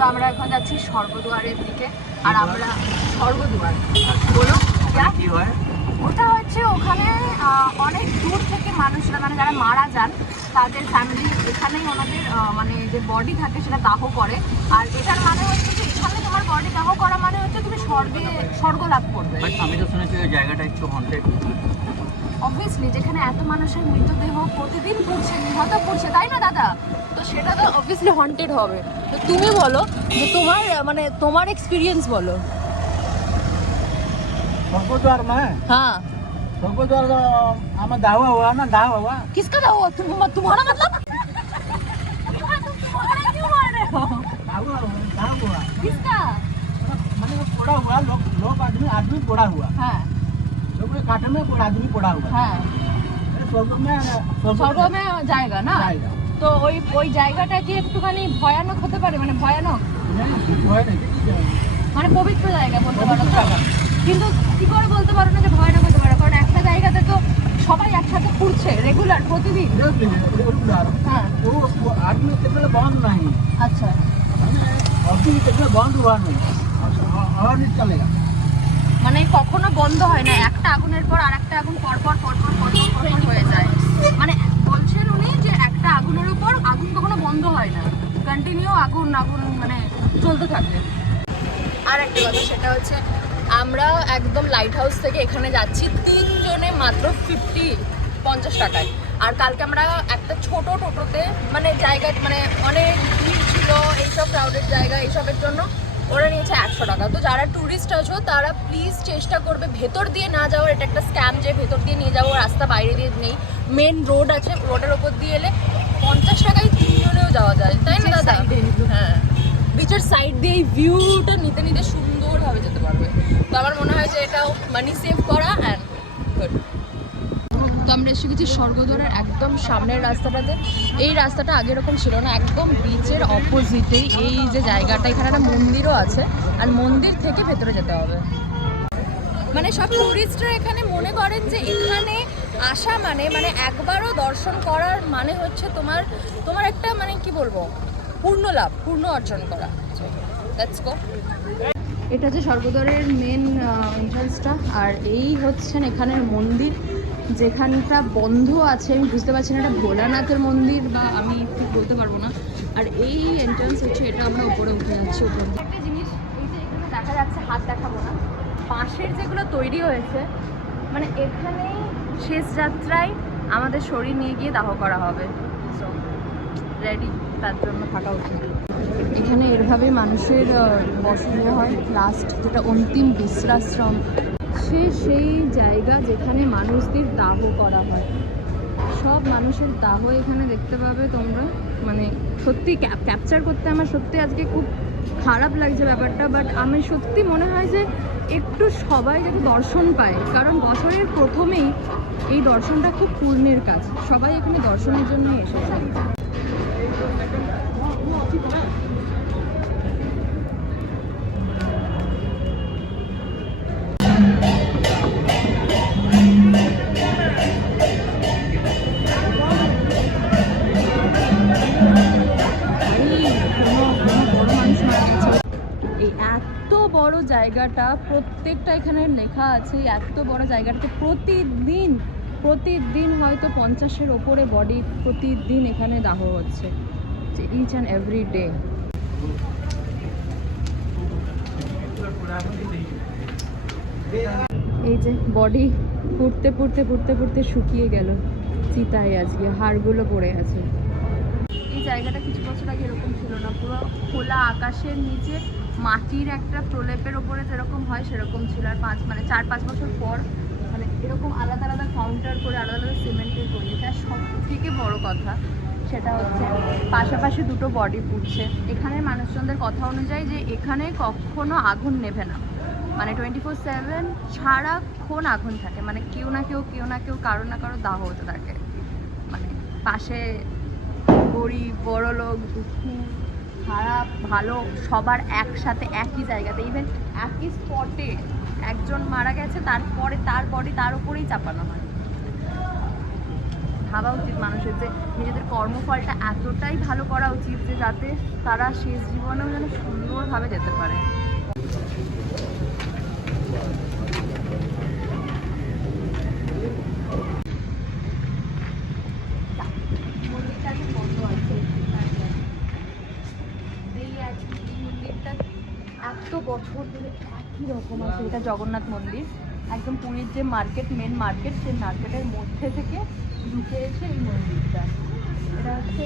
তো আমরা এখন যাচ্ছি স্বর্গদুয়ারের দিকে আর আমরা স্বর্গদুয়ার। বলো কি হয়? ওটা হচ্ছে ওখানে অনেক দূর থেকে মানুষরা মানে যারা মারা যান তাদের ফ্যামিলি এখানেই ওনাদের মানে যে বডি থাকে সেটা দাহ করে। আর এটার মানে হচ্ছে যে এখানে তোমার বডি দাহ করা মানে হচ্ছে তুমি স্বর্গে স্বর্গ লাভ করবে আমি তো শুনেছি ওই জায়গাটা একটু হন্টেড অবভিয়াসলি যেখানে এত মানুষের মৃতদেহ প্রতিদিন পড়ছে নিহত পড়ছে তাই না দাদা? তো সেটা তো অবভিয়াসলি হন্টেড হবে। তো তুমি বলো যে তোমার মানে তোমার এক্সপিরিয়েন্স বলো। হ্যাঁ। में हाँ स्वर्गद्वार का हमें दावा हुआ ना दावा हुआ किसका था वो तुम तुम्हारा मतलब तुम्हारा क्यों मार रहे हो दावा दावा हुआ किसका मैंने वो पड़ा हुआ लोग लोग आदमी आदमी पड़ा हुआ हाँ लोग के काटे में कोई आदमी पड़ा हुआ হ্যাঁ स्वर्ग में স্বর্গমে জায়গা না जाएगा তো ওই ওই জায়গাটা কি একটুখানি ভয়ানক হতে পারে মানে ভয়ানক नहीं भय नहीं মানে পবিত্র জায়গা বলতে পারো पवित्र তো? जाएगा কিন্তু কি করে বলতে পারো না যে ভয়ানক হতে পারে কারণ একটা জায়গাতে তো সবাই একসাথে ঘুরছে রেগুলার প্রতিদিন देख लीजिए स्वर्गद्वार হ্যাঁ वो वो आदमी कितने बंद नहीं আচ্ছা अभी कितने बंद हुआ नहीं और नहीं चलेगा মানে কখনো বন্ধ হয় না একটা আগুনের পর আর একটা আগুন পর পর পর পর পর পর পর হয়ে যায় মানে বলছেন উনি যে একটা আগুনের উপর আগুন কখনো বন্ধ হয় না কন্টিনিউ আগুন আগুন মানে চলতে থাকে আর একটা কথা সেটা হচ্ছে আমরা একদম লাইট হাউস থেকে এখানে যাচ্ছি তিনজনে মাত্র ফিফটি পঞ্চাশ টাকায়। আর কালকে আমরা একটা ছোট টোটোতে মানে জায়গা মানে অনেক ভিড় ছিল এইসব ক্রাউডেড জায়গা এইসবের জন্য ওরা নিয়েছে একশো টাকা। তো যারা ট্যুরিস্ট আছো তারা প্লিজ চেষ্টা করবে ভেতর দিয়ে না যাওয়ার এটা একটা স্ক্যাম যে ভেতর দিয়ে নিয়ে যাব রাস্তা বাইরে দিয়ে নেই। মেন রোড আছে রোডের ওপর দিয়ে এলে পঞ্চাশ টাকায় তিনজনেও যাওয়া যায় তাই না দাদা? হ্যাঁ। বিচের সাইড দিয়ে এই ভিউটা নিতে নিতে যেতে পারবে। তো আমার মনে হয় যে এটাও মানি সেভ করা অ্যান্ড গুড তো আমরা এসে গেছি স্বর্গদ্বারের একদম সামনের রাস্তাটাতে। এই রাস্তাটা আগে এরকম ছিল না, একদম বিচের অপোজিটেই এই যে জায়গাটা, এখানে একটা মন্দিরও আছে। আর মন্দির থেকে ভেতরে যেতে হবে। মানে সব টুরিস্টরা এখানে মনে করেন যে এখানে আসা মানে মানে একবারও দর্শন করার মানে হচ্ছে তোমার তোমার একটা মানে কি বলব? পূর্ণ লাভ, পূর্ণ অর্জন করা। লেটস গো এটা হচ্ছে স্বর্গদ্বারের মেন এন্ট্রান্সটা আর এই হচ্ছেন এখানের মন্দির, যেখানটা বন্ধ আছে। আমি বুঝতে পারছি না, এটা ভোলানাথের মন্দির বা আমি ঠিক বলতে পারব না। আর এই এন্ট্রান্স হচ্ছে, এটা আমরা উপরে উঠে যাচ্ছি, উপরে একটা জিনিস, এই যে এখানে দেখা যাচ্ছে, হাত দেখাবো না। বাঁশের যেগুলো তৈরি হয়েছে মানে এখানেই শেষ যাত্রায় আমাদের শরীর নিয়ে গিয়ে দাহ করা হবে। সো রেডি তার জন্য থাকা উচিত। এখানে এরভাবে মানুষের বসে হয়। লাস্ট যেটা অন্তিম বিশ্রাশ্রম, সে সেই জায়গা যেখানে মানুষদের দাহ করা হয়। সব মানুষের দাহ এখানে দেখতে পাবে তোমরা। মানে সত্যি ক্যাপচার করতে আমার সত্যি আজকে খুব খারাপ লাগছে ব্যাপারটা বাট আমি সত্যি মনে হয় যে একটু সবাই যাতে দর্শন পায়। কারণ বছরের প্রথমেই এই দর্শনটা খুব পূর্ণের কাজ। সবাই এখানে দর্শনের জন্যই এসেছে। এত বড় জায়গাটা, প্রত্যেকটা এখানে লেখা আছে, এত বড় জায়গাটাতে প্রতিদিন প্রতিদিন হয়তো পঞ্চাশের ওপরে বডি প্রতিদিন এখানে দাহ হচ্ছে ইচ অ্যান্ড এভরি ডে এই যে বডি পুড়তে পুড়তে পুড়তে পুড়তে শুকিয়ে গেল, চিতায় আজকে, হাড়গুলো পড়ে আছে। জায়গাটা কিছু বছর আগে এরকম ছিল না। পুরো খোলা আকাশের নিচে মাটির একটা প্রলেপের ওপরে যেরকম হয় সেরকম ছিল। আর পাঁচ মানে চার পাঁচ বছর পর মানে এরকম আলাদা আলাদা কাউন্টার করে আলাদা আলাদা সিমেন্টের করিয়েছে আর সব থেকে বড় কথা। সেটা হচ্ছে পাশাপাশি দুটো বডি পুড়ছে। এখানে মানুষজনদের কথা অনুযায়ী যে এখানে কখনো আগুন নেবে না। মানে টোয়েন্টি ফোর সেভেন সারাক্ষণ আগুন থাকে? মানে কেউ না কেউ কেউ না কেউ কারও না কারও দাহ হতে থাকে। মানে পাশে গরিব, বড় লোক, দুঃখী, খারাপ, ভালো, সবার একসাথে, একই জায়গাতে। ইভেন একই স্পটে একজন মারা গেছে, তারপরে তার বডি তার উপরেই চাপানো হয়। ভাবা উচিত মানুষের যে নিজেদের কর্মফলটা এতটাই ভালো করা উচিত যে যাতে তারা শেষ জীবনেও যেন সুন্দরভাবে যেতে পারে মন্দিরটা এখন বন্ধ আছে এই আছে এই মন্দিরটা এত বছর ধরে একই রকম আছে এটা জগন্নাথ মন্দির। একদম পুরীর যে মার্কেট মেন মার্কেট সেই মার্কেটের মধ্যে থেকে ঢুকে এসে এই মন্দিরটা। এটা হচ্ছে